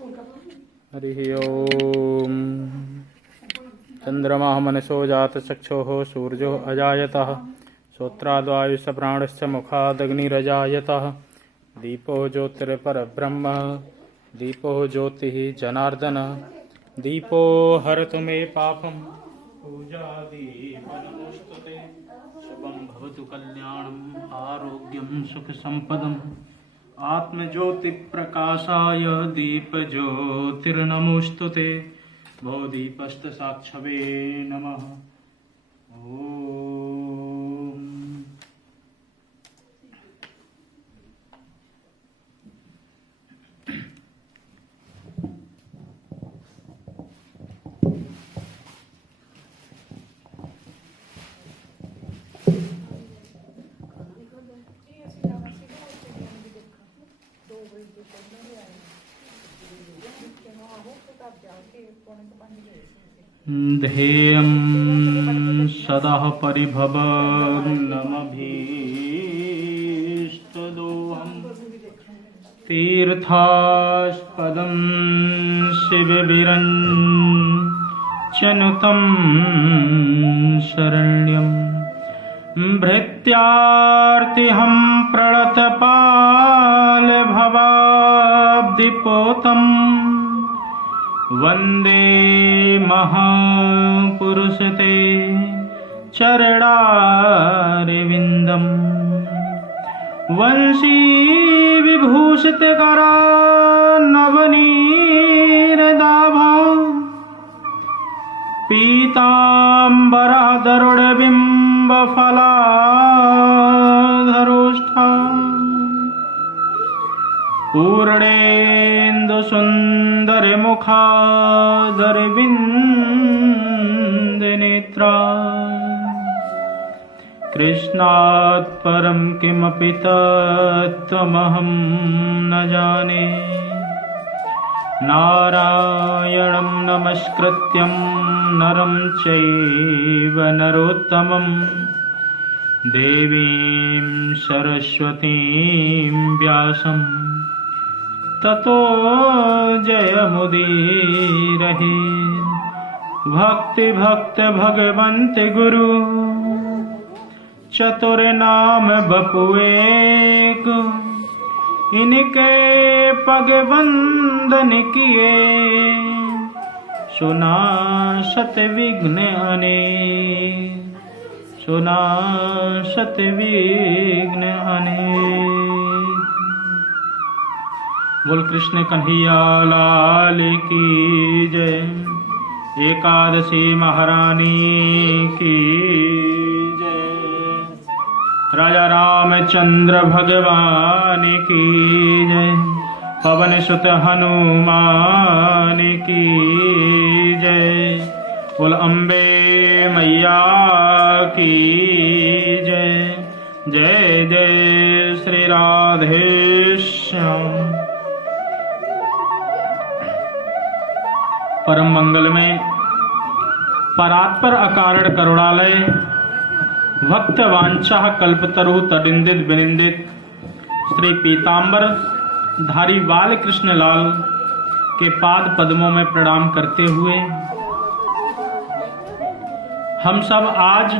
हरिः ओम्। चंद्रमा मनसो जात चक्षुः सूर्यो अजायतः श्रोत्राद्वायुश्च प्राणश्च मुखादग्निरजायतः दीपो ज्योतिर्परब्रह्म दीपो ज्योतिः जनार्दन दीपो हरतु मे पापं पूजादीपनमोस्तुते शुभं भवतु कल्याणम् आरोग्यं सुखसम्पदम् आत्मज्योतिप्रकाशाय दीपज्योतिर्नमोस्तुते भवदीपस्तसाक्षवे नमः। ओम। ध्येयं सदा परिभवग्नमभीष्टदोहं तीर्थास्पदं शिवविरञ्चनुतं शरण्यं भृत्यार्तिहं प्रणतपालभवाब्धिपोतम् वन्दे महापुरुषते चरणारविन्दम् वंशी विभूषितकरा नवनीरदाभा पीताम्बरधरुडबिम्बफलाधरोष्ठा पूर्णेन्दुसुन्दरमुखादरविन्दनेत्रा कृष्णात् परं किमपि तत्त्वमहं न जाने नारायणं नमस्कृत्यं नरं चैव नरोत्तमं देवीं सरस्वतीं व्यासं ततो जयमुदीरहे। भक्ति भक्त भगवन्त गुरु चतुर नाम बपुएक इनके पग बंदन किए सुना सत विघ्न अनेक सुना सत विघ्न अनेक। बोल कृष्ण कन्हैया लाल की जय। एकादशी महारानी की जय। राजा रामचंद्र भगवान की जय। पवन सुत हनुमान की जय। बोल अम्बे मैया की जय। जय जय श्री राधे श्याम। परम मंगल में परात्पर अकारण करुणालय भक्त वांछा कल्पतरु तडिंदित विनिंदित श्री पीतांबर धारी बाल कृष्ण लाल के पाद पद्मों में प्रणाम करते हुए हम सब आज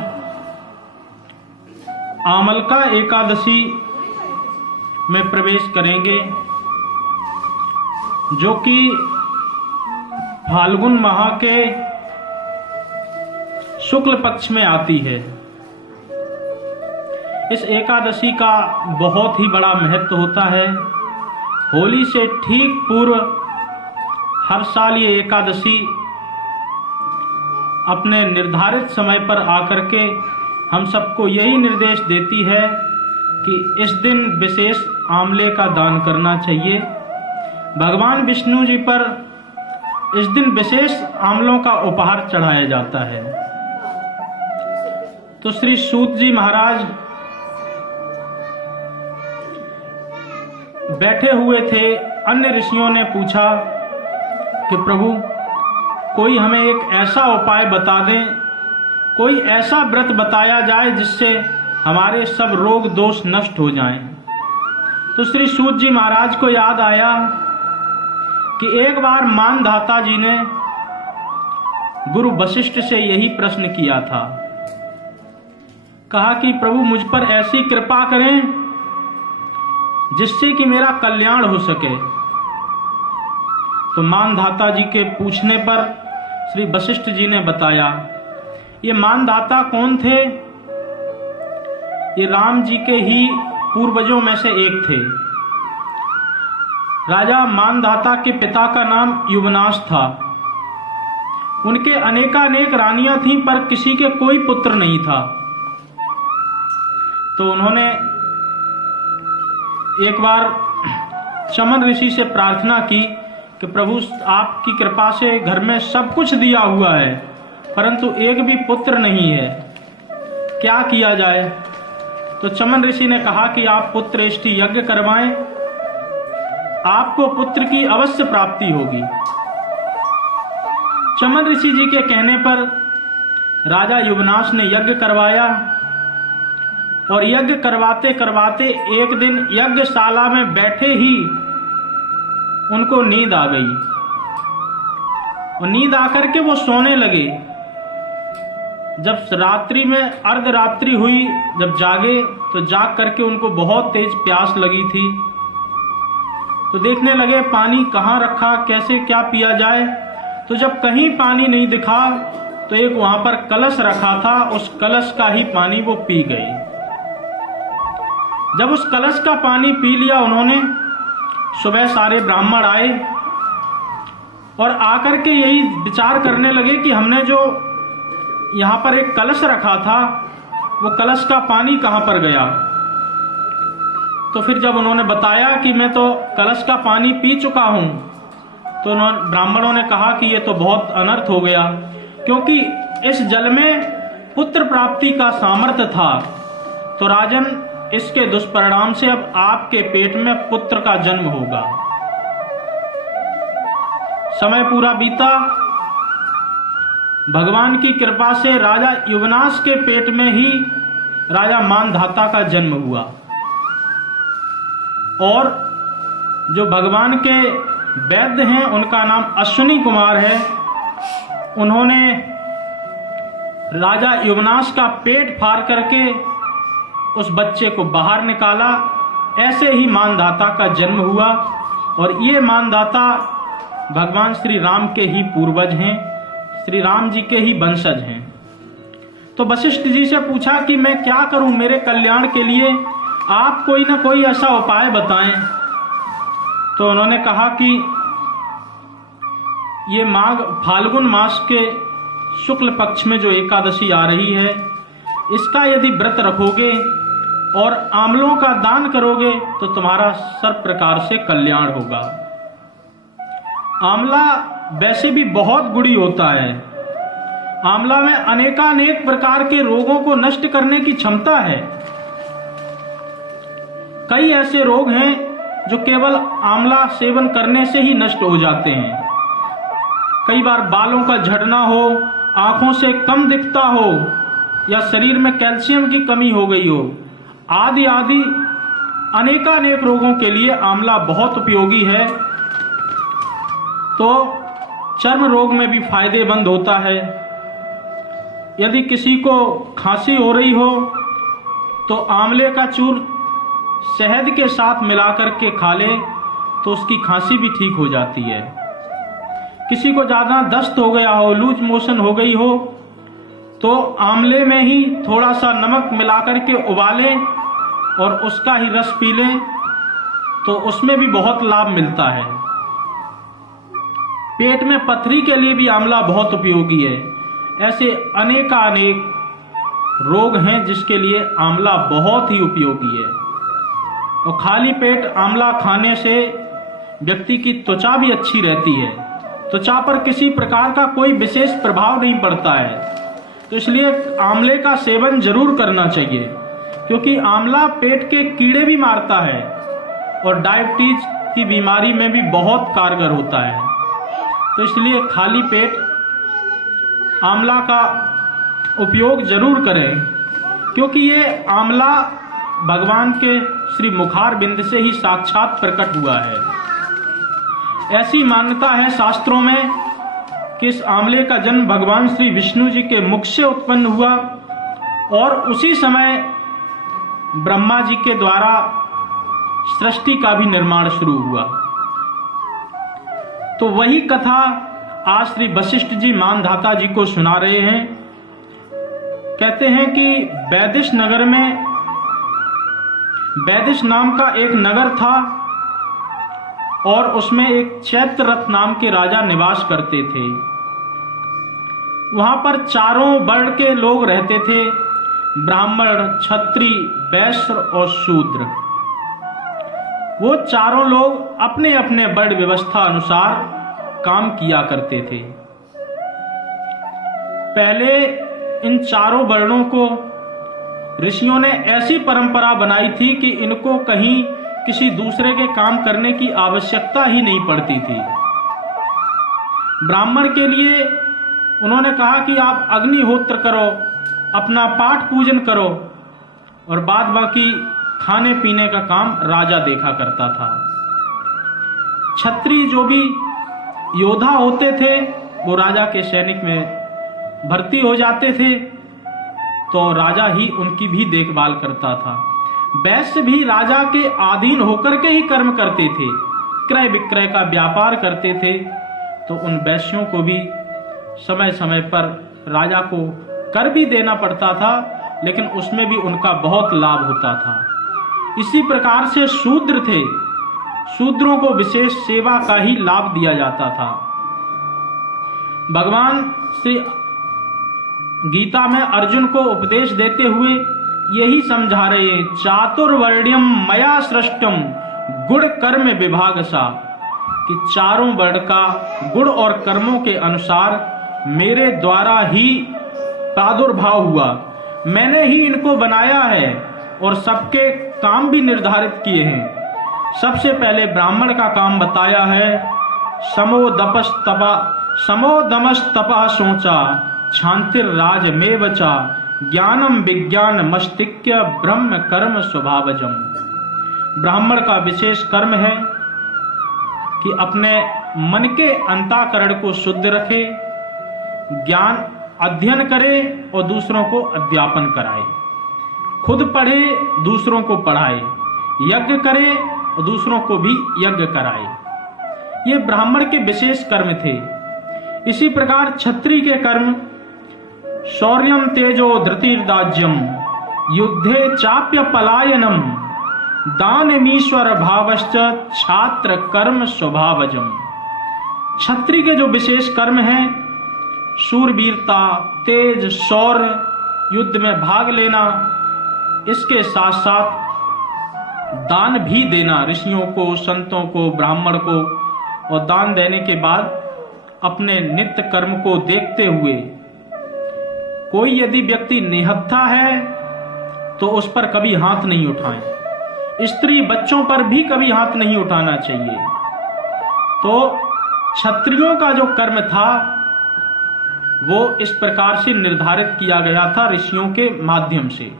आमलका एकादशी में प्रवेश करेंगे, जो कि फाल्गुन माह के शुक्ल पक्ष में आती है। इस एकादशी का बहुत ही बड़ा महत्व होता है। होली से ठीक पूर्व हर साल ये एकादशी अपने निर्धारित समय पर आकर के हम सबको यही निर्देश देती है कि इस दिन विशेष आंवले का दान करना चाहिए। भगवान विष्णु जी पर इस दिन विशेष आंवलों का उपहार चढ़ाया जाता है। तो श्री सूत जी महाराज बैठे हुए थे। अन्य ऋषियों ने पूछा कि प्रभु कोई हमें एक ऐसा उपाय बता दें, कोई ऐसा व्रत बताया जाए जिससे हमारे सब रोग दोष नष्ट हो जाएं। तो श्री सूत जी महाराज को याद आया कि एक बार मानधाता जी ने गुरु वशिष्ठ से यही प्रश्न किया था। कहा कि प्रभु मुझ पर ऐसी कृपा करें जिससे कि मेरा कल्याण हो सके। तो मानधाता जी के पूछने पर श्री वशिष्ठ जी ने बताया। ये मानधाता कौन थे? ये राम जी के ही पूर्वजों में से एक थे। राजा मानधाता के पिता का नाम युवनाश था। उनके अनेकानेक रानियां थीं, पर किसी के कोई पुत्र नहीं था। तो उन्होंने एक बार चमन ऋषि से प्रार्थना की कि प्रभु आपकी कृपा से घर में सब कुछ दिया हुआ है, परंतु एक भी पुत्र नहीं है, क्या किया जाए? तो चमन ऋषि ने कहा कि आप पुत्रेष्टि यज्ञ करवाएं, आपको पुत्र की अवश्य प्राप्ति होगी। चमन ऋषि जी के कहने पर राजा युवनाश ने यज्ञ करवाया और यज्ञ करवाते करवाते एक दिन यज्ञशाला में बैठे ही उनको नींद आ गई और नींद आकर के वो सोने लगे। जब रात्रि में अर्धरात्रि हुई, जब जागे तो जाग करके उनको बहुत तेज प्यास लगी थी। तो देखने लगे पानी कहाँ रखा, कैसे क्या पिया जाए। तो जब कहीं पानी नहीं दिखा तो एक वहां पर कलश रखा था, उस कलश का ही पानी वो पी गए। जब उस कलश का पानी पी लिया उन्होंने, सुबह सारे ब्राह्मण आए और आकर के यही विचार करने लगे कि हमने जो यहाँ पर एक कलश रखा था, वो कलश का पानी कहाँ पर गया। तो फिर जब उन्होंने बताया कि मैं तो कलश का पानी पी चुका हूं, तो ब्राह्मणों ने कहा कि ये तो बहुत अनर्थ हो गया, क्योंकि इस जल में पुत्र प्राप्ति का सामर्थ्य था। तो राजन, इसके दुष्परिणाम से अब आपके पेट में पुत्र का जन्म होगा। समय पूरा बीता। भगवान की कृपा से राजा युवनाश के पेट में ही राजा मानधाता का जन्म हुआ और जो भगवान के वैद्य हैं उनका नाम अश्विनी कुमार है। उन्होंने राजा युवनाश का पेट फाड़ करके उस बच्चे को बाहर निकाला। ऐसे ही मानधाता का जन्म हुआ और ये मानधाता भगवान श्री राम के ही पूर्वज हैं, श्री राम जी के ही वंशज हैं। तो वशिष्ठ जी से पूछा कि मैं क्या करूं, मेरे कल्याण के लिए आप कोई ना कोई ऐसा उपाय बताएं। तो उन्होंने कहा कि ये माघ फाल्गुन मास के शुक्ल पक्ष में जो एकादशी आ रही है, इसका यदि व्रत रखोगे और आंवलों का दान करोगे तो तुम्हारा सब प्रकार से कल्याण होगा। आंवला वैसे भी बहुत गुड़ी होता है। आंवला में अनेकानेक प्रकार के रोगों को नष्ट करने की क्षमता है। कई ऐसे रोग हैं जो केवल आंवला सेवन करने से ही नष्ट हो जाते हैं। कई बार बालों का झड़ना हो, आंखों से कम दिखता हो या शरीर में कैल्शियम की कमी हो गई हो, आदि आदि अनेकानेक रोगों के लिए आंवला बहुत उपयोगी है। तो चर्म रोग में भी फायदेमंद होता है। यदि किसी को खांसी हो रही हो तो आंवले का चूर शहद के साथ मिलाकर के खा ले तो उसकी खांसी भी ठीक हो जाती है। किसी को ज्यादा दस्त हो गया हो, लूज मोशन हो गई हो, तो आंवले में ही थोड़ा सा नमक मिलाकर के उबालें और उसका ही रस पी लें तो उसमें भी बहुत लाभ मिलता है। पेट में पथरी के लिए भी आंवला बहुत उपयोगी है। ऐसे अनेकानेक रोग हैं जिसके लिए आंवला बहुत ही उपयोगी है। और खाली पेट आंवला खाने से व्यक्ति की त्वचा भी अच्छी रहती है। त्वचा पर किसी प्रकार का कोई विशेष प्रभाव नहीं पड़ता है। तो इसलिए आंवले का सेवन जरूर करना चाहिए, क्योंकि आंवला पेट के कीड़े भी मारता है और डायबिटीज की बीमारी में भी बहुत कारगर होता है। तो इसलिए खाली पेट आंवला का उपयोग जरूर करें, क्योंकि ये आंवला भगवान के श्री मुखार बिंद से ही साक्षात प्रकट हुआ है। ऐसी मान्यता है शास्त्रों में कि इस आंवले का जन्म भगवान श्री विष्णु जी के मुख से उत्पन्न हुआ और उसी समय ब्रह्मा जी के द्वारा सृष्टि का भी निर्माण शुरू हुआ। तो वही कथा आज श्री वशिष्ठ जी मानधाता जी को सुना रहे हैं। कहते हैं कि वैदिश नगर में, वैदिश नाम का एक नगर था और उसमें एक चैत्ररथ नाम के राजा निवास करते थे। वहां पर चारों वर्ण के लोग रहते थे, ब्राह्मण, क्षत्रिय, वैश्य और शूद्र। वो चारों लोग अपने अपने वर्ण व्यवस्था अनुसार काम किया करते थे। पहले इन चारों वर्णों को ऋषियों ने ऐसी परंपरा बनाई थी कि इनको कहीं किसी दूसरे के काम करने की आवश्यकता ही नहीं पड़ती थी। ब्राह्मण के लिए उन्होंने कहा कि आप अग्निहोत्र करो, अपना पाठ पूजन करो और बाद बाकी खाने पीने का काम राजा देखा करता था। क्षत्रिय जो भी योद्धा होते थे वो राजा के सैनिक में भर्ती हो जाते थे, तो राजा ही उनकी भी देखभाल करता था। वैश्य भी राजा के अधीन होकर के ही कर्म करते थे, क्रय विक्रय का व्यापार करते थे, तो उन वैश्यों को भी समय समय पर राजा को कर भी देना पड़ता था, लेकिन उसमें भी उनका बहुत लाभ होता था। इसी प्रकार से शूद्र थे, शूद्रों को विशेष सेवा का ही लाभ दिया जाता था। भगवान श्री गीता में अर्जुन को उपदेश देते हुए यही समझा रहे, चातुर्वर्ण्यम मया सृष्टम गुण कर्म विभागसा, कि चारों वर्ण का गुण और कर्मों के अनुसार मेरे द्वारा ही प्रादुर्भाव हुआ। मैंने ही इनको बनाया है और सबके काम भी निर्धारित किए हैं। सबसे पहले ब्राह्मण का काम बताया है, समोदमस्तपः शोचा क्षांतिर्राजमेवचा ज्ञानम विज्ञान मस्तिक्य ब्रह्म कर्म स्वभावजम। ब्राह्मण का विशेष कर्म है कि अपने मन के अंतःकरण को शुद्ध रखे, ज्ञान अध्ययन करे और दूसरों को अध्यापन कराए, खुद पढ़े दूसरों को पढ़ाए, यज्ञ करे और दूसरों को भी यज्ञ कराए। ये ब्राह्मण के विशेष कर्म थे। इसी प्रकार क्षत्रिय के कर्म शौर्यम तेजो धृतिर्दाज्यम युद्धे चाप्य पलायनम दानमीश्वर भावश्च छात्र कर्म स्वभावजम। क्षत्रिय के जो विशेष कर्म हैं, शूरवीरता, तेज, शौर्य, युद्ध में भाग लेना, इसके साथ साथ दान भी देना ऋषियों को, संतों को, ब्राह्मण को, और दान देने के बाद अपने नित्य कर्म को देखते हुए कोई यदि व्यक्ति निहत्था है तो उस पर कभी हाथ नहीं उठाएं। स्त्री बच्चों पर भी कभी हाथ नहीं उठाना चाहिए। तो क्षत्रियों का जो कर्म था वो इस प्रकार से निर्धारित किया गया था ऋषियों के माध्यम से।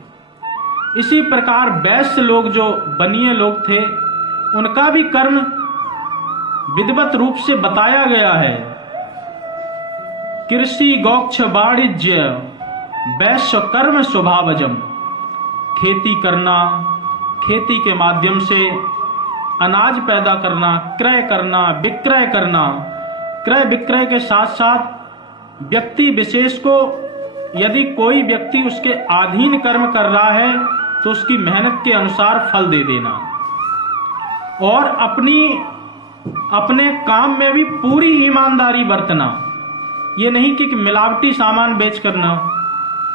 इसी प्रकार वैश्य लोग जो बनिए लोग थे, उनका भी कर्म विधिवत रूप से बताया गया है। कृषि गौक्ष वाणिज्य वैश्य कर्म स्वभावजम। खेती करना, खेती के माध्यम से अनाज पैदा करना, क्रय करना, विक्रय करना, क्रय विक्रय के साथ साथ व्यक्ति विशेष को यदि कोई व्यक्ति उसके अधीन कर्म कर रहा है तो उसकी मेहनत के अनुसार फल दे देना, और अपने काम में भी पूरी ईमानदारी बरतना। ये नहीं कि मिलावटी सामान बेच करना,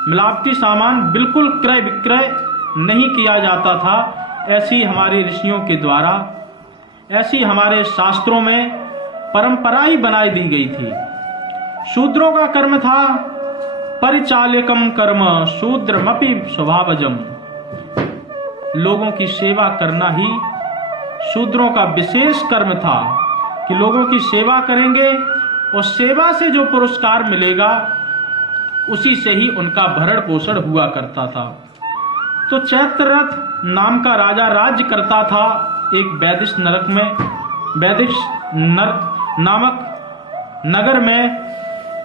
मिलावटी सामान बिल्कुल क्रय विक्रय नहीं किया जाता था। ऐसी हमारे ऋषियों के द्वारा, ऐसी हमारे शास्त्रों में परंपरा ही बनाई दी गई थी। शूद्रों का कर्म था परिचालकम कर्म शूद्रमपि स्वभावजम। लोगों की सेवा करना ही शूद्रों का विशेष कर्म था कि लोगों की सेवा करेंगे और सेवा से जो पुरस्कार मिलेगा उसी से ही उनका भरण पोषण हुआ करता था। तो चैत्ररथ नाम का राजा राज्य करता था एक वैदिश नरक में। वैदिश नामक नगर में,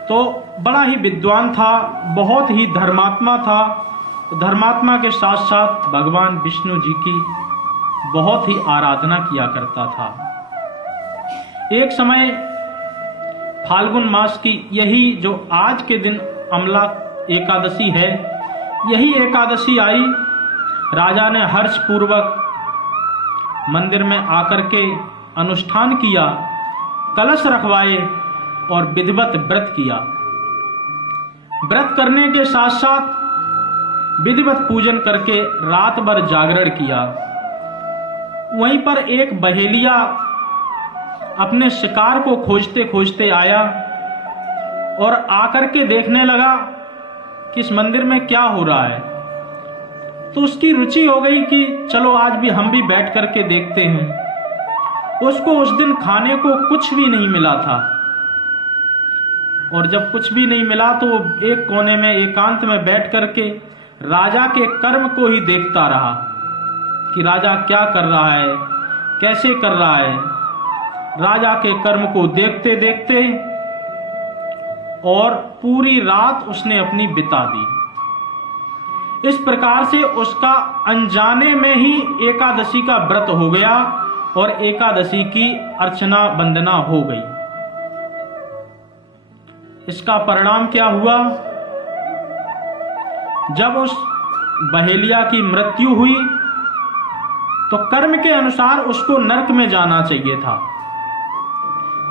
तो बड़ा ही विद्वान था, बहुत ही धर्मात्मा था। धर्मात्मा के साथ साथ भगवान विष्णु जी की बहुत ही आराधना किया करता था। एक समय फाल्गुन मास की यही जो आज के दिन अमला एकादशी है, यही एकादशी आई। राजा ने हर्ष पूर्वक मंदिर में आकर के अनुष्ठान किया, कलश रखवाए और विधिवत व्रत किया। व्रत करने के साथ साथ विधिवत पूजन करके रात भर जागरण किया। वहीं पर एक बहेलिया अपने शिकार को खोजते खोजते आया और आकर के देखने लगा कि इस मंदिर में क्या हो रहा है। तो उसकी रुचि हो गई कि चलो आज भी हम भी बैठ करके देखते हैं। उसको उस दिन खाने को कुछ भी नहीं मिला था, और जब कुछ भी नहीं मिला तो वो एक कोने में एकांत में बैठ करके राजा के कर्म को ही देखता रहा कि राजा क्या कर रहा है, कैसे कर रहा है। राजा के कर्म को देखते देखते और पूरी रात उसने अपनी बिता दी। इस प्रकार से उसका अनजाने में ही एकादशी का व्रत हो गया और एकादशी की अर्चना वंदना हो गई। इसका परिणाम क्या हुआ? जब उस बहेलिया की मृत्यु हुई तो कर्म के अनुसार उसको नरक में जाना चाहिए था,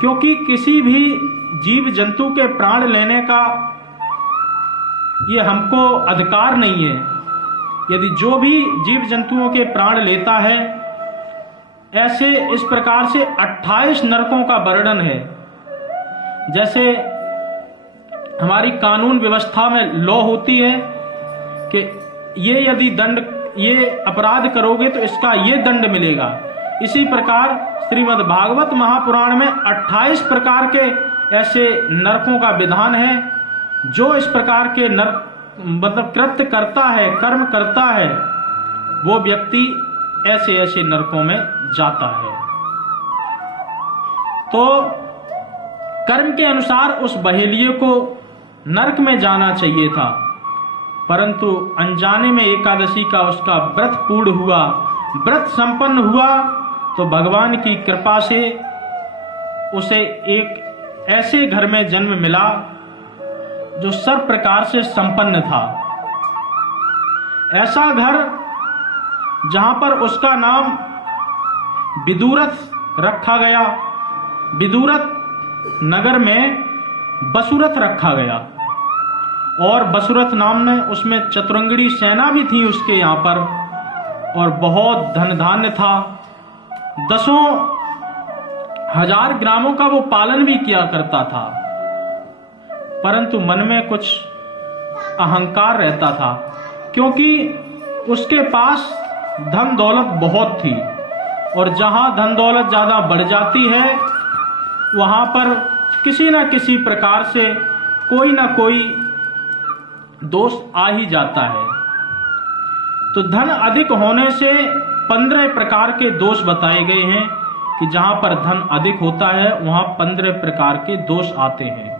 क्योंकि किसी भी जीव जंतु के प्राण लेने का ये हमको अधिकार नहीं है। यदि जो भी जीव जंतुओं के प्राण लेता है, ऐसे इस प्रकार से 28 नरकों का वर्णन है। जैसे हमारी कानून व्यवस्था में लॉ होती है कि ये यदि दंड, ये अपराध करोगे तो इसका ये दंड मिलेगा। इसी प्रकार श्रीमद् भागवत महापुराण में 28 प्रकार के ऐसे नरकों का विधान है। जो इस प्रकार के नरक मतलब कृत्य करता है, कर्म करता है, वो व्यक्ति ऐसे ऐसे नरकों में जाता है। तो कर्म के अनुसार उस बहेलिये को नरक में जाना चाहिए था, परंतु अनजाने में एकादशी का उसका व्रत पूर्ण हुआ, व्रत संपन्न हुआ, तो भगवान की कृपा से उसे एक ऐसे घर में जन्म मिला जो सब प्रकार से संपन्न था। ऐसा घर जहां पर उसका नाम विदुरथ रखा गया। विदुरथ नगर में बसुरथ रखा गया, और बसुरथ नाम में उसमें चतुरंगड़ी सेना भी थी उसके यहाँ पर, और बहुत धन धान्य था। 10,000 ग्रामों का वो पालन भी किया करता था, परंतु मन में कुछ अहंकार रहता था, क्योंकि उसके पास धन दौलत बहुत थी, और जहां धन दौलत ज्यादा बढ़ जाती है वहां पर किसी न किसी प्रकार से कोई ना कोई दोष आ ही जाता है। तो धन अधिक होने से 15 प्रकार के दोष बताए गए हैं कि जहां पर धन अधिक होता है वहां 15 प्रकार के दोष आते हैं।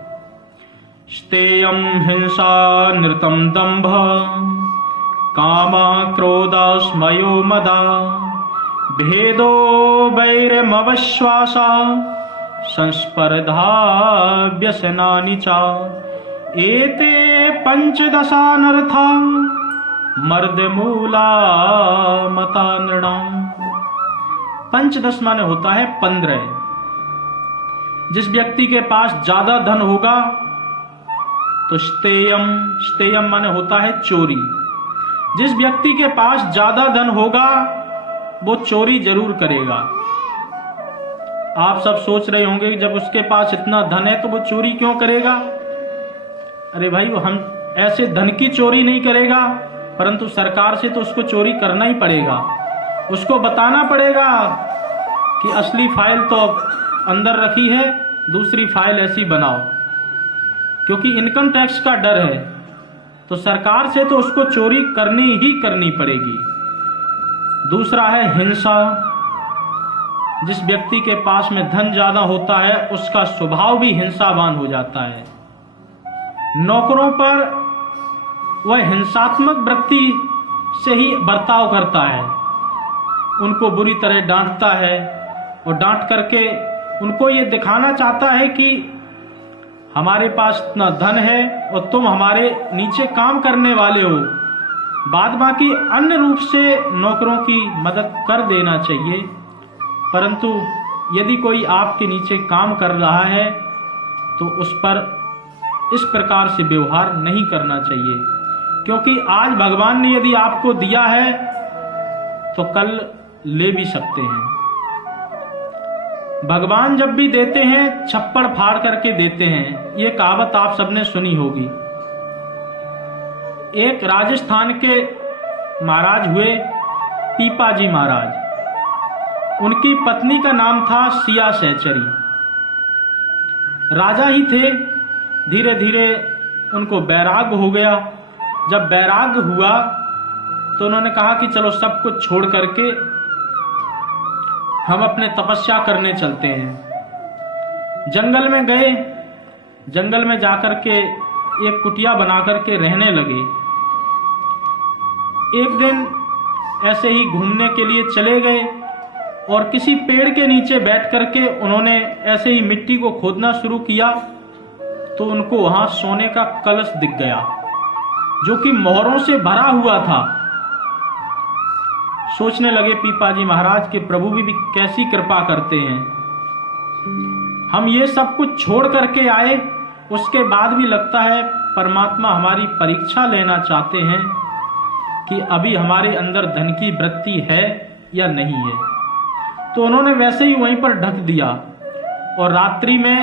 स्तेयम हिंसा नृतम दंभ कामा क्रोधा स्मयो मदा भेदो वैरमवश्वासा संस्पर्धा व्यसनानि च एते पंचदशानर्था मर्दमूला मता नृणाम। पंचदश माने होता है 15। जिस व्यक्ति के पास ज्यादा धन होगा तो स्तेयम माने होता है चोरी। जिस व्यक्ति के पास ज्यादा धन होगा वो चोरी जरूर करेगा। आप सब सोच रहे होंगे कि जब उसके पास इतना धन है तो वो चोरी क्यों करेगा? अरे भाई, वो हम ऐसे धन की चोरी नहीं करेगा, परंतु सरकार से तो उसको चोरी करना ही पड़ेगा। उसको बताना पड़ेगा कि असली फाइल तो अंदर रखी है, दूसरी फाइल ऐसी बनाओ, क्योंकि इनकम टैक्स का डर है। तो सरकार से तो उसको चोरी करनी ही करनी पड़ेगी। दूसरा है हिंसा। जिस व्यक्ति के पास में धन ज्यादा होता है उसका स्वभाव भी हिंसावान हो जाता है। नौकरों पर वह हिंसात्मक वृत्ति से ही बर्ताव करता है, उनको बुरी तरह डांटता है और डांट करके उनको ये दिखाना चाहता है कि हमारे पास इतना धन है और तुम हमारे नीचे काम करने वाले हो। बाद बाकी अन्य रूप से नौकरों की मदद कर देना चाहिए, परंतु यदि कोई आपके नीचे काम कर रहा है तो उस पर इस प्रकार से व्यवहार नहीं करना चाहिए, क्योंकि आज भगवान ने यदि आपको दिया है तो कल ले भी सकते हैं। भगवान जब भी देते हैं छप्पड़ फाड़ करके देते हैं, ये कहावत आप सबने सुनी होगी। एक राजस्थान के महाराज हुए पीपाजी महाराज, उनकी पत्नी का नाम था सिया सहचरी। राजा ही थे, धीरे धीरे उनको वैराग्य हो गया। जब वैराग्य हुआ तो उन्होंने कहा कि चलो सब कुछ छोड़ करके हम अपने तपस्या करने चलते हैं। जंगल में गए, जंगल में जाकर के एक कुटिया बना करके रहने लगे। एक दिन ऐसे ही घूमने के लिए चले गए और किसी पेड़ के नीचे बैठ करके उन्होंने ऐसे ही मिट्टी को खोदना शुरू किया तो उनको वहां सोने का कलश दिख गया जो कि मोहरों से भरा हुआ था। सोचने लगे पीपाजी महाराज के प्रभु भी कैसी कृपा करते हैं, हम ये सब कुछ छोड़ करके आए, उसके बाद भी लगता है परमात्मा हमारी परीक्षा लेना चाहते हैं कि अभी हमारे अंदर धन की वृत्ति है या नहीं है। तो उन्होंने वैसे ही वहीं पर ढक दिया और रात्रि में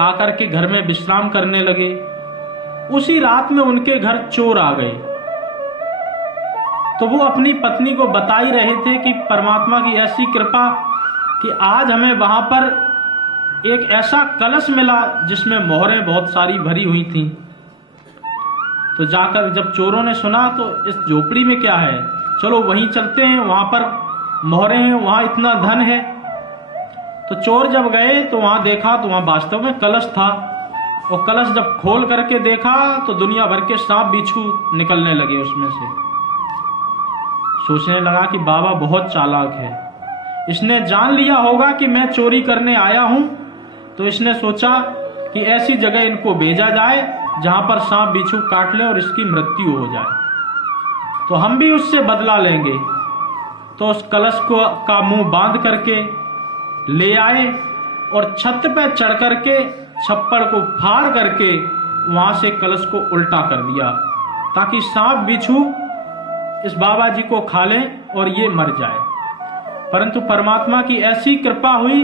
आकर के घर में विश्राम करने लगे। उसी रात में उनके घर चोर आ गए तो वो अपनी पत्नी को बता ही रहे थे कि परमात्मा की ऐसी कृपा कि आज हमें वहां पर एक ऐसा कलश मिला जिसमें मोहरें बहुत सारी भरी हुई थीं। तो जाकर जब चोरों ने सुना तो इस झोपड़ी में क्या है, चलो वहीं चलते हैं, वहां पर मोहरें हैं, वहां इतना धन है। तो चोर जब गए तो वहां देखा तो वहां वास्तव में कलश था और कलश जब खोल करके देखा तो दुनिया भर के सांप बिच्छू निकलने लगे उसमें से। सोचने लगा कि बाबा बहुत चालाक है, इसने जान लिया होगा कि मैं चोरी करने आया हूं, तो इसने सोचा कि ऐसी जगह इनको भेजा जाए जहां पर सांप बिच्छू काट ले और इसकी मृत्यु हो जाए, तो हम भी उससे बदला लेंगे। तो उस कलश को का मुंह बांध करके ले आए और छत पे चढ़ करके छप्पड़ को फाड़ करके वहां से कलश को उल्टा कर दिया ताकि सांप बिच्छू इस बाबा जी को खा लें और ये मर जाए। परंतु परमात्मा की ऐसी कृपा हुई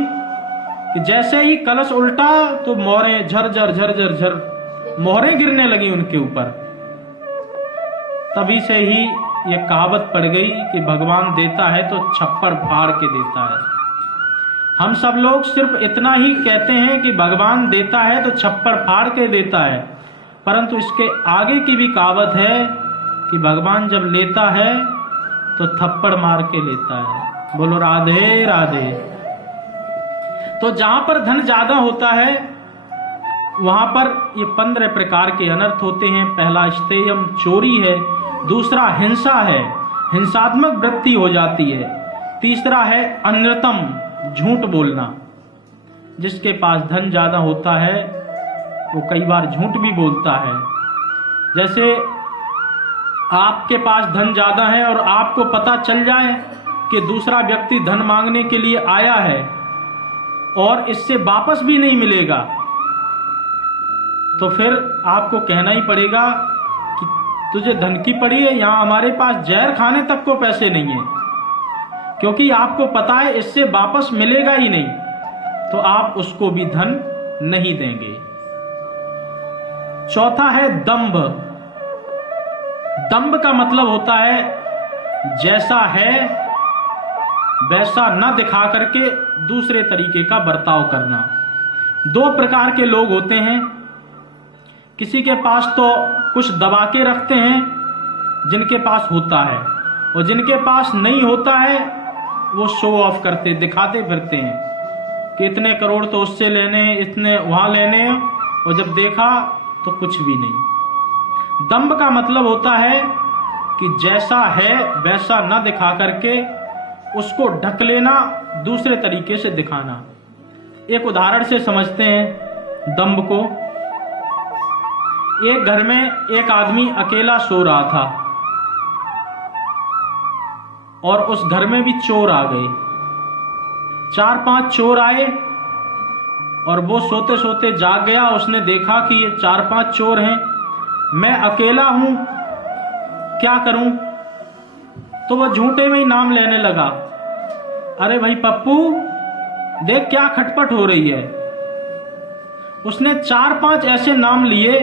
कि जैसे ही कलश उल्टा तो मोहरें झरझर झरझर झर मोहरें गिरने लगी उनके ऊपर। तभी से ही ये कहावत पड़ गई कि भगवान देता है तो छप्पड़ फाड़ के देता है। हम सब लोग सिर्फ इतना ही कहते हैं कि भगवान देता है तो छप्पड़ फाड़ के देता है, परंतु इसके आगे की भी कहावत है कि भगवान जब लेता है तो थप्पड़ मार के लेता है। बोलो राधे राधे। तो जहां पर धन ज्यादा होता है वहां पर ये 15 प्रकार के अनर्थ होते हैं। पहला स्तेयम चोरी है, दूसरा हिंसा है, हिंसात्मक वृत्ति हो जाती है। तीसरा है अनृतम, झूठ बोलना। जिसके पास धन ज्यादा होता है वो कई बार झूठ भी बोलता है। जैसे आपके पास धन ज्यादा है और आपको पता चल जाए कि दूसरा व्यक्ति धन मांगने के लिए आया है और इससे वापस भी नहीं मिलेगा, तो फिर आपको कहना ही पड़ेगा कि तुझे धन की पड़ी है, यहां हमारे पास जहर खाने तक को पैसे नहीं है, क्योंकि आपको पता है इससे वापस मिलेगा ही नहीं, तो आप उसको भी धन नहीं देंगे। चौथा है दंभ। दंभ का मतलब होता है जैसा है वैसा न दिखा करके दूसरे तरीके का बर्ताव करना। दो प्रकार के लोग होते हैं, किसी के पास तो कुछ दबा के रखते हैं जिनके पास होता है, और जिनके पास नहीं होता है वो शो ऑफ करते, दिखाते फिरते हैं कि इतने करोड़ तो उससे लेने, इतने वहां लेने, और जब देखा तो कुछ भी नहीं। दंभ का मतलब होता है कि जैसा है वैसा न दिखा करके उसको ढक लेना, दूसरे तरीके से दिखाना। एक उदाहरण से समझते हैं दंभ को। एक घर में एक आदमी अकेला सो रहा था और उस घर में भी चोर आ गए। 4-5 चोर आए और वो सोते सोते जाग गया। उसने देखा कि ये 4-5 चोर हैं, मैं अकेला हूं, क्या करूं? तो वो झूठे में ही नाम लेने लगा, अरे भाई पप्पू देख क्या खटपट हो रही है। उसने 4-5 ऐसे नाम लिए,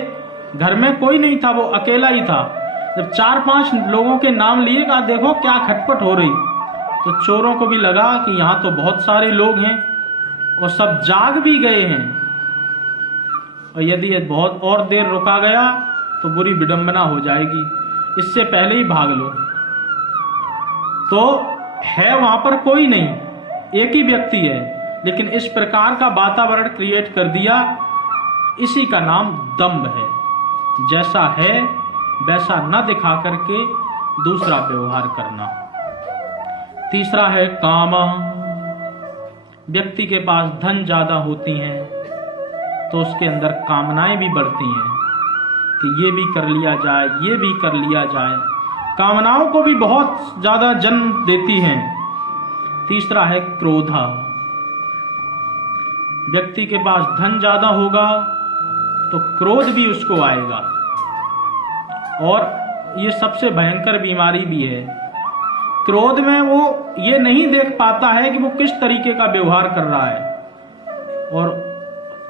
घर में कोई नहीं था, वो अकेला ही था। जब 4-5 लोगों के नाम लिए, कहा देखो क्या खटपट हो रही। तो चोरों को भी लगा कि यहां तो बहुत सारे लोग हैं और सब जाग भी गए हैं, और यदि बहुत और देर रुका गया तो बुरी विडंबना हो जाएगी, इससे पहले ही भाग लो। तो है वहां पर कोई नहीं, एक ही व्यक्ति है, लेकिन इस प्रकार का वातावरण क्रिएट कर दिया। इसी का नाम दंभ है। जैसा है वैसा न दिखा करके दूसरा व्यवहार करना। तीसरा है काम। व्यक्ति के पास धन ज्यादा होती हैं तो उसके अंदर कामनाएं भी बढ़ती हैं कि ये भी कर लिया जाए, ये भी कर लिया जाए। कामनाओं को भी बहुत ज्यादा जन्म देती हैं। तीसरा है क्रोधा। व्यक्ति के पास धन ज्यादा होगा तो क्रोध भी उसको आएगा, और ये सबसे भयंकर बीमारी भी है। क्रोध में वो ये नहीं देख पाता है कि वो किस तरीके का व्यवहार कर रहा है, और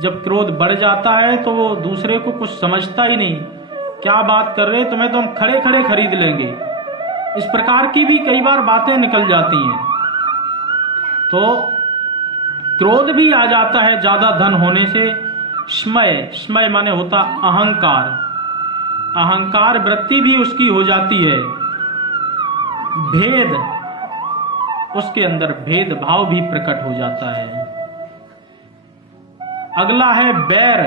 जब क्रोध बढ़ जाता है तो वो दूसरे को कुछ समझता ही नहीं। क्या बात कर रहे, तुम्हें तो हम खड़े खड़े खरीद लेंगे। इस प्रकार की भी कई बार बातें निकल जाती हैं। तो क्रोध भी आ जाता है ज्यादा धन होने से। स्मय माने होता अहंकार। अहंकार वृत्ति भी उसकी हो जाती है। भेद, उसके अंदर भेदभाव भी प्रकट हो जाता है। अगला है बैर।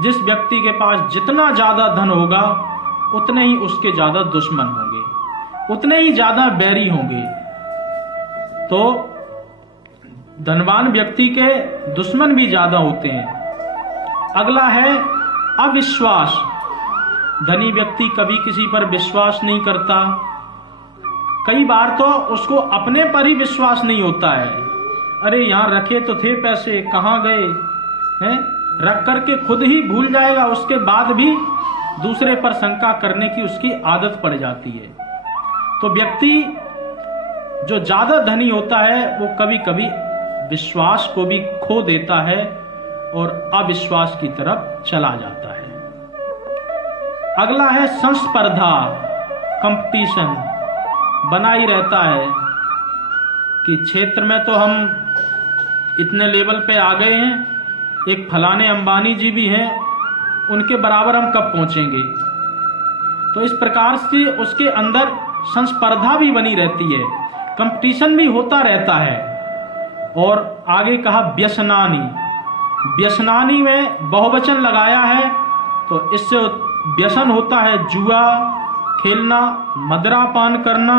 जिस व्यक्ति के पास जितना ज्यादा धन होगा उतने ही उसके ज्यादा दुश्मन होंगे, उतने ही ज्यादा बैरी होंगे। तो धनवान व्यक्ति के दुश्मन भी ज्यादा होते हैं। अगला है अविश्वास। धनी व्यक्ति कभी किसी पर विश्वास नहीं करता। कई बार तो उसको अपने पर ही विश्वास नहीं होता है। अरे यहां रखे तो थे पैसे, कहां गए हैं, रख करके खुद ही भूल जाएगा। उसके बाद भी दूसरे पर शंका करने की उसकी आदत पड़ जाती है। तो व्यक्ति जो ज्यादा धनी होता है वो कभी कभी विश्वास को भी खो देता है और अविश्वास की तरफ चला जाता है। अगला है संस्पर्धा। कंपटीशन बना ही रहता है कि क्षेत्र में तो हम इतने लेवल पे आ गए हैं, एक फलाने अंबानी जी भी हैं, उनके बराबर हम कब पहुंचेंगे। तो इस प्रकार से उसके अंदर संस्पर्धा भी बनी रहती है, कंपटीशन भी होता रहता है। और आगे कहा व्यसनानी। व्यसनानी में बहुवचन लगाया है, तो इससे व्यसन होता है जुआ खेलना, मदिरापान करना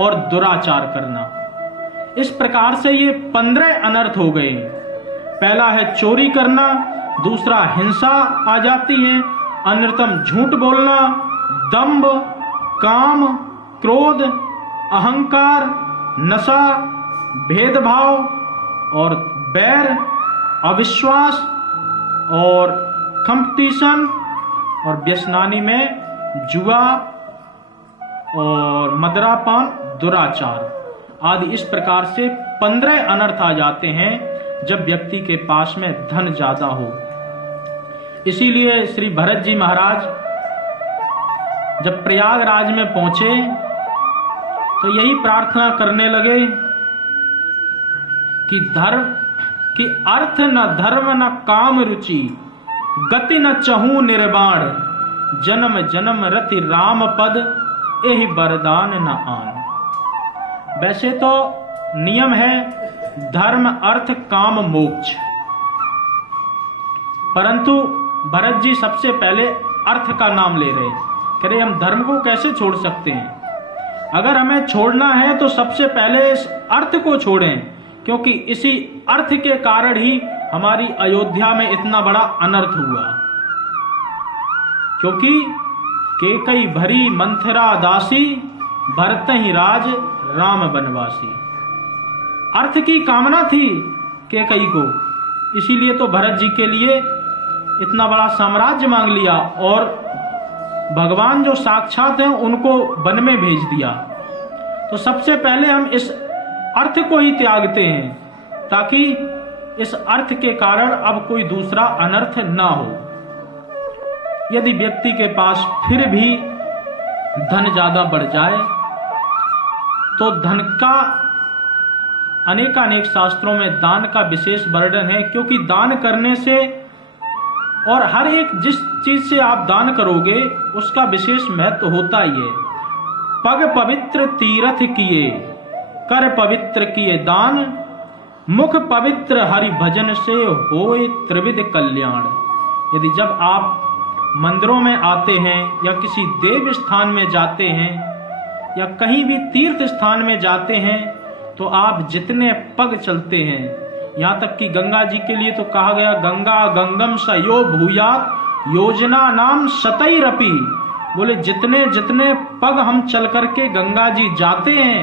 और दुराचार करना। इस प्रकार से ये 15 अनर्थ हो गए। पहला है चोरी करना, दूसरा हिंसा आ जाती है, अन्यतम झूठ बोलना, दंभ, काम, क्रोध, अहंकार, नशा, भेदभाव और बैर, अविश्वास और कंपटीशन, और व्यसनानी में जुआ और मदिरापान, दुराचार आदि। इस प्रकार से 15 अनर्थ आ जाते हैं जब व्यक्ति के पास में धन ज्यादा हो। इसीलिए श्री भरत जी महाराज जब प्रयागराज में पहुंचे तो यही प्रार्थना करने लगे कि धर्म कि अर्थ न धर्म न काम रुचि, गति न चहू निर्वाण, जन्म जन्म रति राम पद, एहि वरदान न आन। वैसे तो नियम है धर्म अर्थ काम मोक्ष। परंतु भरत जी सबसे पहले अर्थ का नाम ले रहे, कह रहे हम धर्म को कैसे छोड़ सकते हैं। अगर हमें छोड़ना है तो सबसे पहले इस अर्थ को छोड़ें, क्योंकि इसी अर्थ के कारण ही हमारी अयोध्या में इतना बड़ा अनर्थ हुआ। क्योंकि केकई भरी मंथरा दासी, भरत ही राज राम बनवासी। अर्थ की कामना थी केकई को, इसीलिए तो भरत जी के लिए इतना बड़ा साम्राज्य मांग लिया और भगवान जो साक्षात हैं उनको वन में भेज दिया। तो सबसे पहले हम इस अर्थ को ही त्यागते हैं, ताकि इस अर्थ के कारण अब कोई दूसरा अनर्थ ना हो। यदि व्यक्ति के पास फिर भी धन ज्यादा बढ़ जाए तो धन का अनेकानेक शास्त्रों में दान का विशेष वर्णन है, क्योंकि दान करने से और हर एक जिस चीज से आप दान करोगे उसका विशेष महत्व होता ही है। पग पवित्र तीर्थ किए, कर पवित्र किए दान, मुख पवित्र हरि भजन से होए त्रिविध कल्याण। यदि जब आप मंदिरों में आते हैं या किसी देव स्थान में जाते हैं या कहीं भी तीर्थ स्थान में जाते हैं तो आप जितने पग चलते हैं, यहाँ तक कि गंगा जी के लिए तो कहा गया गंगा गंगम सयो भूयात योजना नाम शतैरपि। बोले जितने जितने पग हम चल करके गंगा जी जाते हैं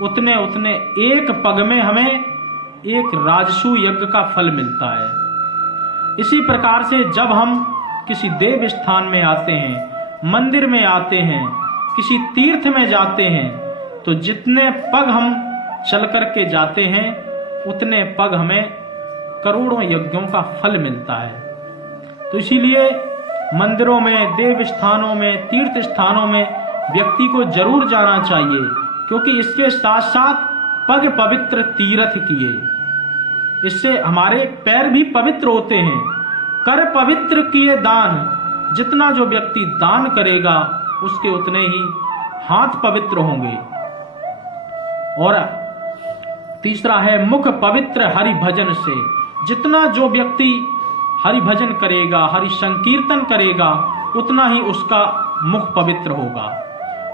उतने उतने एक पग में हमें एक राजसू यज्ञ का फल मिलता है। इसी प्रकार से जब हम किसी देव स्थान में आते हैं, मंदिर में आते हैं, किसी तीर्थ में जाते हैं, तो जितने पग हम चल करके जाते हैं उतने पग हमें करोड़ों यज्ञों का फल मिलता है। तो इसीलिए मंदिरों में, देव स्थानों में, तीर्थ स्थानों में व्यक्ति को जरूर जाना चाहिए, क्योंकि इसके साथ साथ पग पवित्र तीर्थ किए, इससे हमारे पैर भी पवित्र होते हैं। कर पवित्र किए दान, जितना जो व्यक्ति दान करेगा उसके उतने ही हाथ पवित्र होंगे। और तीसरा है मुख पवित्र हरि भजन से, जितना जो व्यक्ति हरि भजन करेगा, हरि संकीर्तन करेगा, उतना ही उसका मुख पवित्र होगा।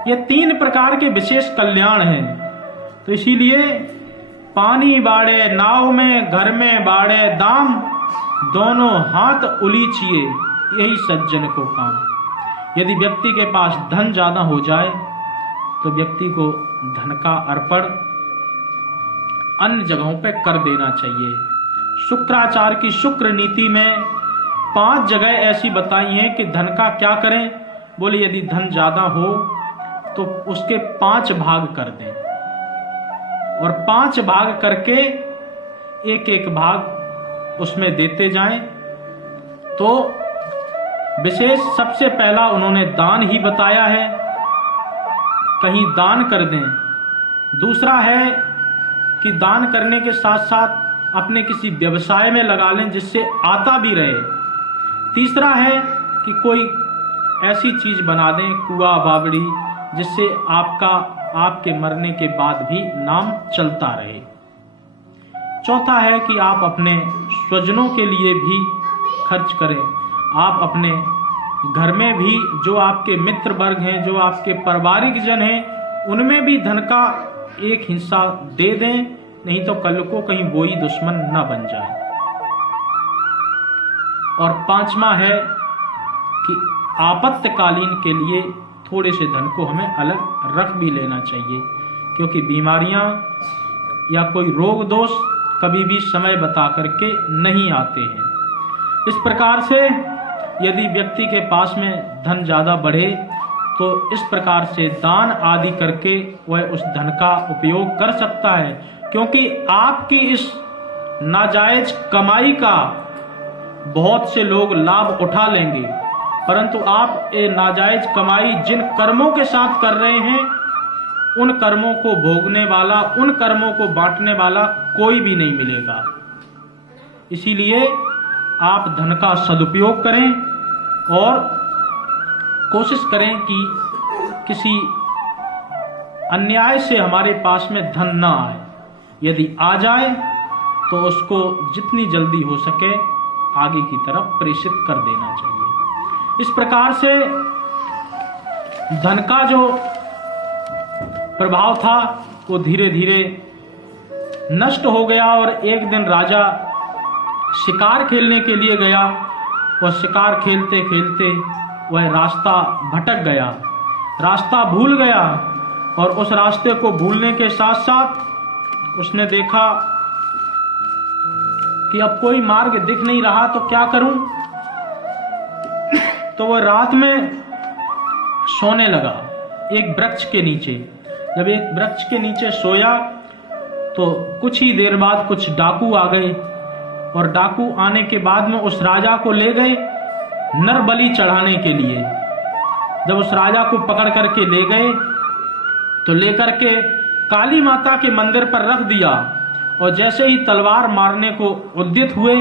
ये 3 प्रकार के विशेष कल्याण हैं। तो इसीलिए पानी बाड़े नाव में, घर में बाड़े दाम, दोनों हाथ उलीचिए, यही सज्जन को काम। यदि व्यक्ति के पास धन ज्यादा हो जाए तो व्यक्ति को धन का अर्पण अन्य जगहों पे कर देना चाहिए। शुक्राचार्य की शुक्र नीति में 5 जगह ऐसी बताई हैं कि धन का क्या करें। बोले यदि धन ज्यादा हो तो उसके 5 भाग कर दें और 5 भाग करके एक एक भाग उसमें देते जाएं। तो विशेष सबसे पहला उन्होंने दान ही बताया है, कहीं दान कर दें। दूसरा है कि दान करने के साथ साथ अपने किसी व्यवसाय में लगा लें जिससे आता भी रहे। तीसरा है कि कोई ऐसी चीज बना दें, कुआ बावड़ी, जिससे आपके मरने के बाद भी नाम चलता रहे। चौथा है कि आप अपने स्वजनों के लिए भी खर्च करें। आप अपने घर में भी जो आपके मित्र वर्ग हैं, जो आपके पारिवारिक जन हैं, उनमें भी धन का एक हिस्सा दे दें, नहीं तो कल को कहीं वही दुश्मन न बन जाए। और 5वां है कि आपातकालीन के लिए थोड़े से धन को हमें अलग रख भी लेना चाहिए, क्योंकि बीमारियां या कोई रोग दोष कभी भी समय बता करके नहीं आते हैं। इस प्रकार से यदि व्यक्ति के पास में धन ज्यादा बढ़े तो इस प्रकार से दान आदि करके वह उस धन का उपयोग कर सकता है, क्योंकि आपकी इस नाजायज कमाई का बहुत से लोग लाभ उठा लेंगे, परंतु आप ये नाजायज कमाई जिन कर्मों के साथ कर रहे हैं उन कर्मों को भोगने वाला, उन कर्मों को बांटने वाला कोई भी नहीं मिलेगा। इसीलिए आप धन का सदुपयोग करें और कोशिश करें कि किसी अन्याय से हमारे पास में धन ना आए। यदि आ जाए तो उसको जितनी जल्दी हो सके आगे की तरफ प्रेषित कर देना चाहिए। इस प्रकार से धन का जो प्रभाव था वो धीरे धीरे नष्ट हो गया और एक दिन राजा शिकार खेलने के लिए गया और शिकार खेलते खेलते वह रास्ता भटक गया, रास्ता भूल गया और उस रास्ते को भूलने के साथ साथ उसने देखा कि अब कोई मार्ग दिख नहीं रहा तो क्या करूं। तो वह रात में सोने लगा एक वृक्ष के नीचे। जब एक वृक्ष के नीचे सोया तो कुछ ही देर बाद कुछ डाकू आ गए और डाकू आने के बाद में उस राजा को ले गए नर बलि चढ़ाने के लिए। जब उस राजा को पकड़ करके ले गए तो लेकर के काली माता के मंदिर पर रख दिया और जैसे ही तलवार मारने को उद्यत हुए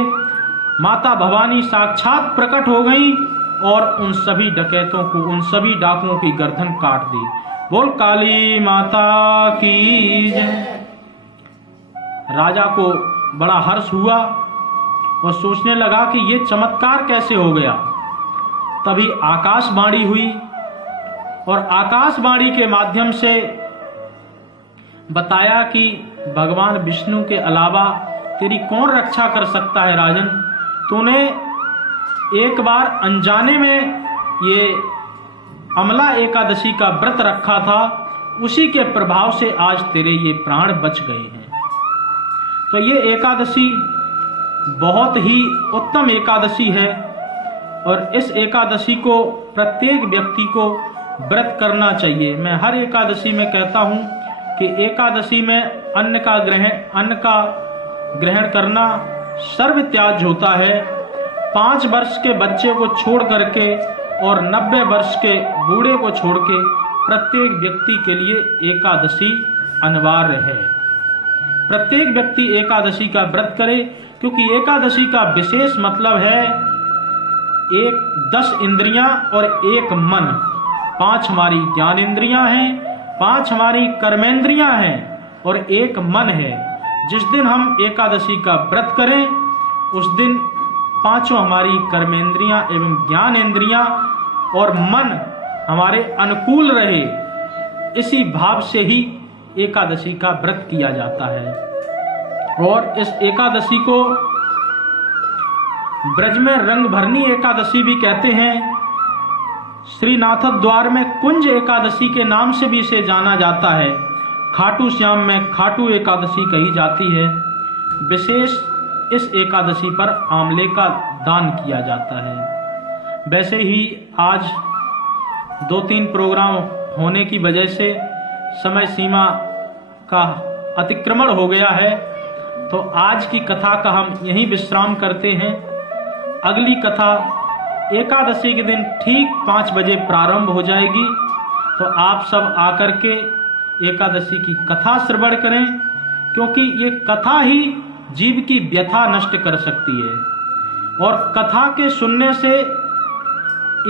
माता भवानी साक्षात प्रकट हो गई और उन सभी डकैतों को, उन सभी डाकुओं की गर्दन काट दी। बोल काली माता की जय। राजा को बड़ा हर्ष हुआ और सोचने लगा कि ये चमत्कार कैसे हो गया। तभी आकाशवाणी हुई और आकाशवाणी के माध्यम से बताया कि भगवान विष्णु के अलावा तेरी कौन रक्षा कर सकता है राजन। तूने एक बार अनजाने में ये अमला एकादशी का व्रत रखा था, उसी के प्रभाव से आज तेरे ये प्राण बच गए हैं। तो ये एकादशी बहुत ही उत्तम एकादशी है और इस एकादशी को प्रत्येक व्यक्ति को व्रत करना चाहिए। मैं हर एकादशी में कहता हूँ कि एकादशी में अन्न का ग्रहण करना सर्व त्याज्य होता है। 5 वर्ष के बच्चे को छोड़ करके और 90 वर्ष के बूढ़े को छोड़ के प्रत्येक व्यक्ति के लिए एकादशी अनिवार्य है। प्रत्येक व्यक्ति एकादशी का व्रत करे, क्योंकि एकादशी का विशेष मतलब है 10 इंद्रियां और 1 मन। 5 हमारी ज्ञान इंद्रियां हैं, 5 हमारी कर्मेंद्रियां हैं और 1 मन है। जिस दिन हम एकादशी का व्रत करें उस दिन 5 हमारी कर्मेंद्रियां एवं ज्ञान इंद्रियां और मन हमारे अनुकूल रहे, इसी भाव से ही एकादशी का व्रत किया जाता है। और इस एकादशी को ब्रज में रंग भरनी एकादशी भी कहते हैं। श्रीनाथ द्वार में कुंज एकादशी के नाम से भी इसे जाना जाता है। खाटू श्याम में खाटू एकादशी कही जाती है। विशेष इस एकादशी पर आंवले का दान किया जाता है। वैसे ही आज 2-3 प्रोग्राम होने की वजह से समय सीमा का अतिक्रमण हो गया है, तो आज की कथा का हम यहीं विश्राम करते हैं। अगली कथा एकादशी के दिन ठीक 5 बजे प्रारंभ हो जाएगी, तो आप सब आकर के एकादशी की कथा श्रवण करें, क्योंकि ये कथा ही जीव की व्यथा नष्ट कर सकती है। और कथा के सुनने से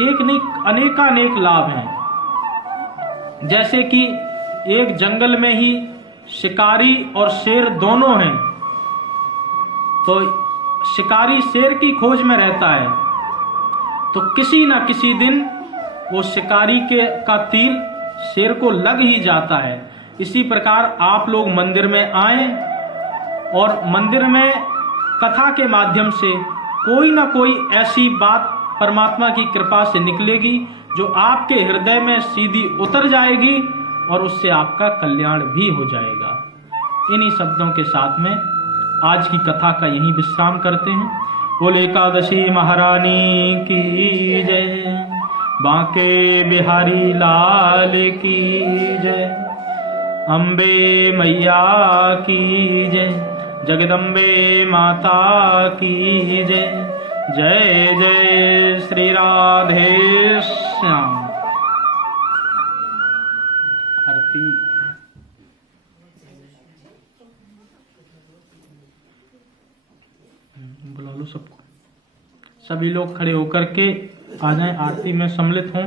एक नहीं अनेकानेक लाभ हैं। जैसे कि एक जंगल में ही शिकारी और शेर दोनों हैं, तो शिकारी शेर की खोज में रहता है, तो किसी न किसी दिन वो शिकारी का तीर शेर को लग ही जाता है। इसी प्रकार आप लोग मंदिर में आए और मंदिर में कथा के माध्यम से कोई ना कोई ऐसी बात परमात्मा की कृपा से निकलेगी जो आपके हृदय में सीधी उतर जाएगी और उससे आपका कल्याण भी हो जाएगा। इन्हीं शब्दों के साथ में आज की कथा का यहीं विश्राम करते हैं। बोल एकादशी महारानी की जय, बांके बिहारी लाल की जय, अम्बे मैया की जय, जगदम्बे माता की जय। जय जय श्री राधे श्याम। आरती बुला लो सबको। सभी लोग खड़े होकर के आ जाएं, आरती में सम्मिलित हों।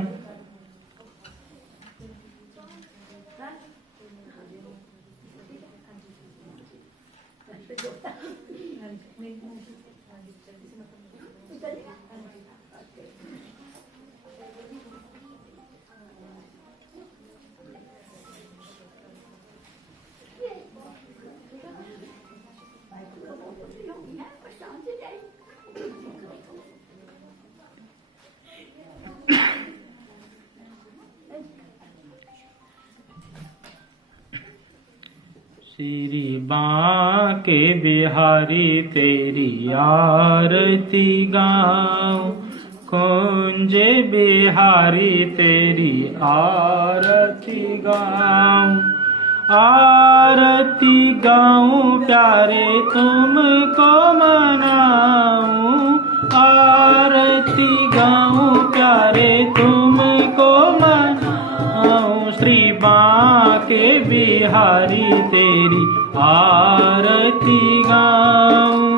श्री बांके बिहारी तेरी आरती गाऊं, कुंज बिहारी तेरी आरती गाऊं। आरती गाऊं प्यारे तुमको मनाऊं, आरती गाऊं प्यारे तुमको मनाऊं। श्री बांके बिहारी तेरी आरती गाऊं।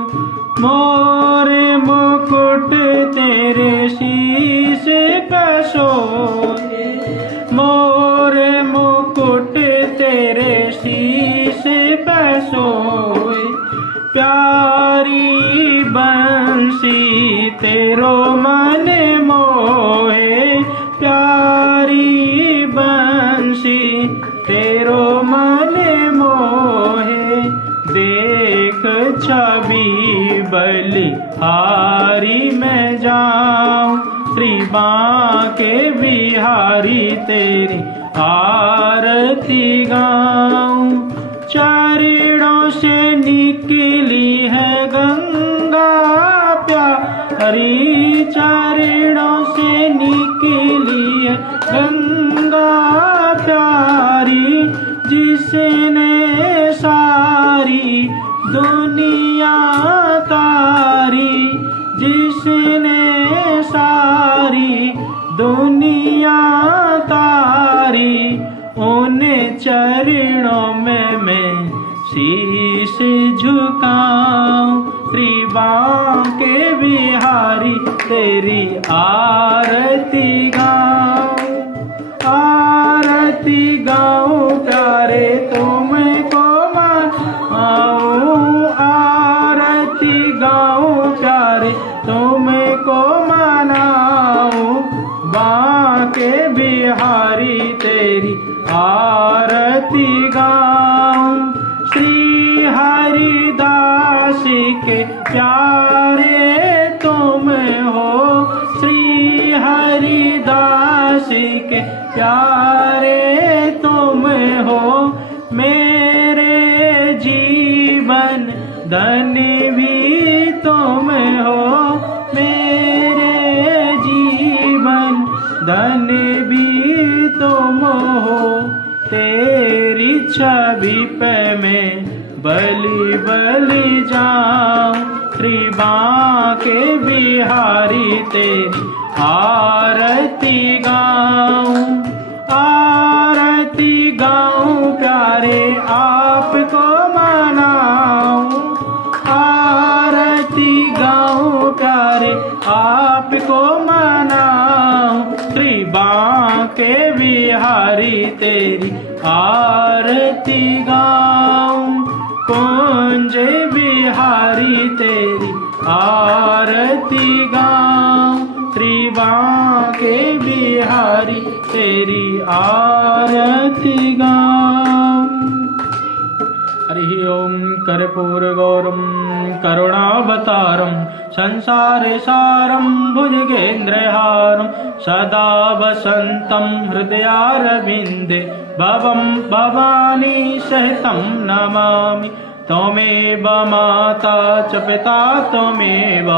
मोरे मुकुट तेरे शीश पे सोए, मोरे मुकुट तेरे शीश पे सोए। प्यारी बंसी तेरो मन मोहे, प्यारी बंसी तेरो मन मोहे। देख छवि बलिहारी में जाऊं, श्री बांके बिहारी तेरी आरती गाऊं। चरणों से निकली है गंगा प्यारी, चरणों से निकली है गंगा प्यारी। जिसने सारी दुनिया तारी, जिसने सारी दुनिया तारी। उन चरणों में मैं शीश झुकाऊं, श्री बांके बिहारी तेरी आरती गाऊं। आरती गाऊं प्यारे तुमको मनाऊं, आरती गाऊं प्यारे तुमको मनाऊं। बांके बिहारी तेरी आरती गाऊं। श्री हरिदास के प्यारे तुम हो, श्री हरिदास के प्यारे तुम हो। मेरे जीवन धन भी तुम हो, मेरे जीवन धन भी तुम हो। तेरी छवि पे मैं बलि बलि जाऊं, श्री बांके बिहारी तेरी आरती गाऊं। आरती गाऊं प्यारे आपको मनाऊं, आरती गाऊं प्यारे आपको मनाऊं। श्री बांके बिहारी तेरी आरती गाऊं, कुंज बिहारी तेरी आरती गाऊं। श्री बांके बिहारी तेरी आरती गाऊं। हरि ओम कर्पूर गौरम करुणावतारम संसारे सारम भुजगेन्द्रहारम सदा वसंतं हृदयारविंदे भवं भवानी सहितं नमामि। त्वमेव माता च पिता त्वमेव,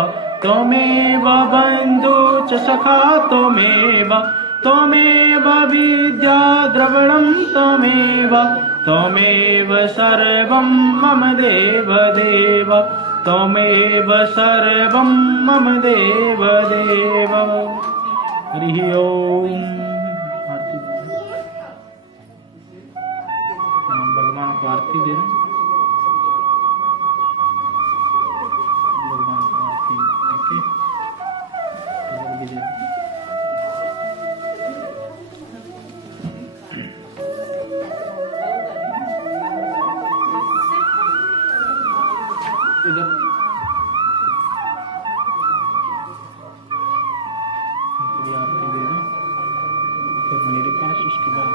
त्वमेव बन्धु च सखा त्वमेव, त्वमेव विद्या द्रविणं त्वमेव, त्वमेव सर्वं मम देव देव, त्वमेव सर्वं मम देव देव। हरि ओम। भगवान को आरती दे रहे हैं। भगवान को आरती इधर थोड़ी आरती दे रहे हैं, फिर मेरे पास उसके बाद